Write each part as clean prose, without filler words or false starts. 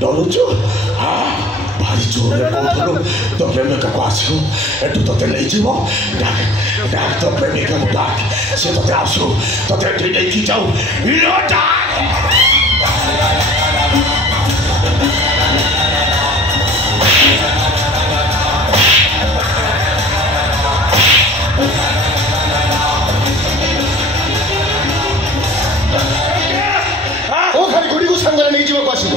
डरुचु भारी जोर कौन तो प्रेमिका को आसु एटू ते नहीं डाक तो प्रेमिका को डाक से ते आसु ते नहीं जाऊ सांगरे नहीं जीवा आसो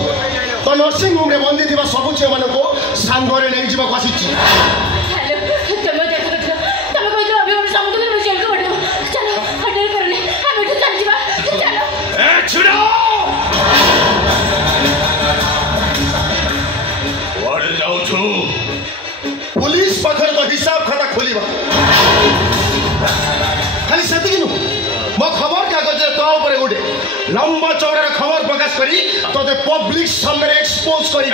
तो नर्सिंग होम रे बंदी थिबा सब छे माने को सांगरे नहीं जीवा आसीची हेलो तुम देखो तुम कोई तो अभी हम समुद्र में जेल को बैठो चलो हटेल करने हम बैठो चल जीवा चलो ए छुड़ो वाड़े जाऊ छु पुलिस पाखर तो हिसाब खाता खोलीबा खाली सेति नु म खबर कागज तो ऊपर उठे लंबा चौड़ा खबर प्रकाश करी तो ते पब्लिक सामने एक्सपोज करी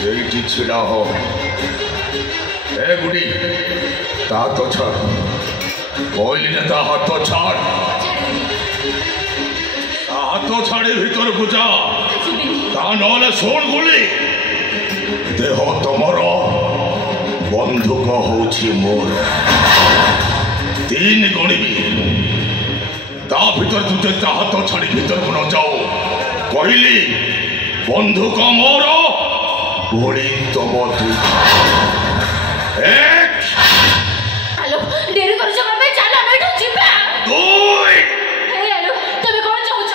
सेठी छिड़ा हो ए गुडी ता तो छाड़ कोइली ने ता हाथ तो छाड़ हाथ तो छाड़ी भीतर गुजा ता नले सोन गुली देह तमरो बंधुक होछि मोर तीन गणिबी ता भीतर तुते ता हाथ छाड़ी भीतर को न जाओ कहली बंधुक मोर गोली तब तू एक हेलो देरी कर छ बाबे चल बैठो जीवा दुई हेलो तबे कोन जाउ छ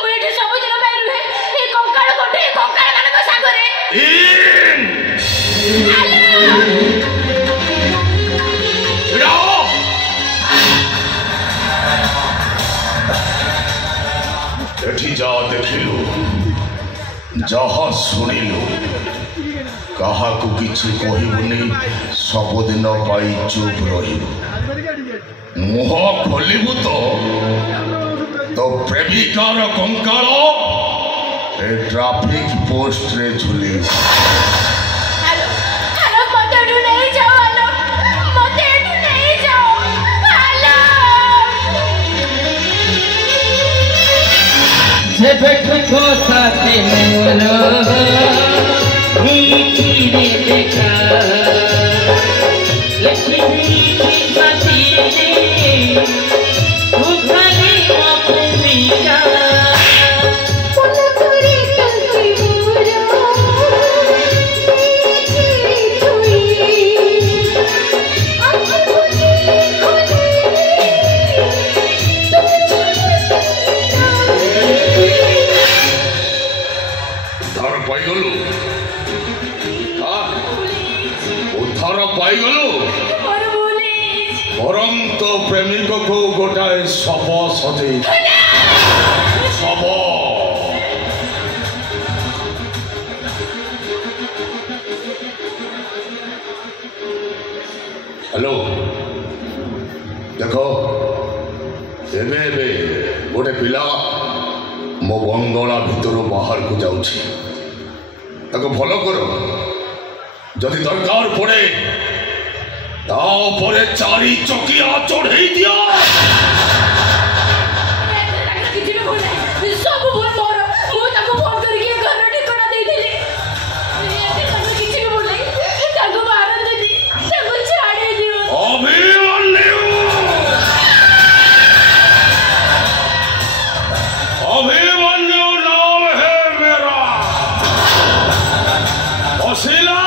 मु एठी सब दिन बाहर रुहे ए कंकाळ कोठे कंकाळ मानक सागरे तीन हेलो एठी जा देखिलु जहा सुनिलु कहा को किछि कहिबुनी सबदिन पाई चुप रहिबु मुह खोलिबु तो प्रेमिकार कंकाल ए ट्रैफिक पोस्ट रे झुली हेलो हेलो मते एठू नहीं जाओ हेलो मते एठू नहीं जाओ हेलो जे बैठो को साथे मोरो नीति रे देखा लक्ष्मी की साथी ने उठाने प्रेमिका पलकरी चलती मोरा आंखें खोले उद्धार पाइगलु उद्धार पाइगलु बरम तो प्रेमिक को गोटाए शब सजे शब हेलो देखो एबे एबे गोटे पिला मो बंगला भितर बाहर को जाउछि ताको फॉलो करो जदि दरकार पड़े ता ऊपर चारी चकिया चढ़ई दिया सब भूल मोर मु ताको फोन करके घर ठिकाना दे देली एते ताको किछि भी बोलै ताको मारन देली ताको छाड़ी दियो अभिमन्यु अभिमन्यु नाम है मेरा वसीला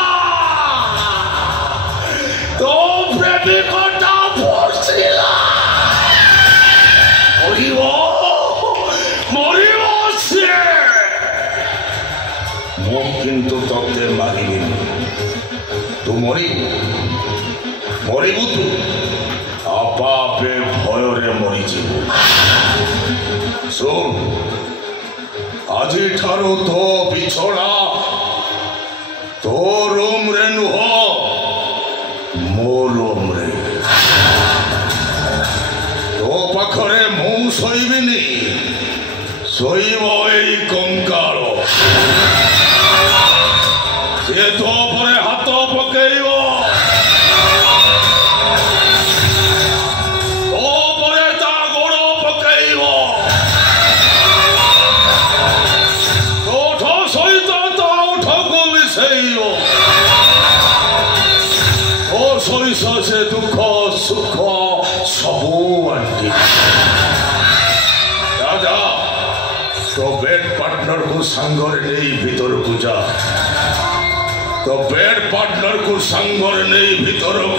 तो प्रेमिकता वसीला मरिबो से मो किंतु तते मारिबिनी तू मरिबु तू आपा पे भयरे मरिजिबु सुन আজি ठारो तो बिछोड़ा तो रूम रे नुह मो रूम रे तो पाखरे मु शोइबिनी शोइब एई कंकाल से तो परे हाथ पकेइबो ओ परे ता गोड़ पकेइबो सुख सबू आंटी जा तो बेड पार्टनर को सांगर नहीं भीतर को जा तो बेड पार्टनर को सांगर नहीं भीतर को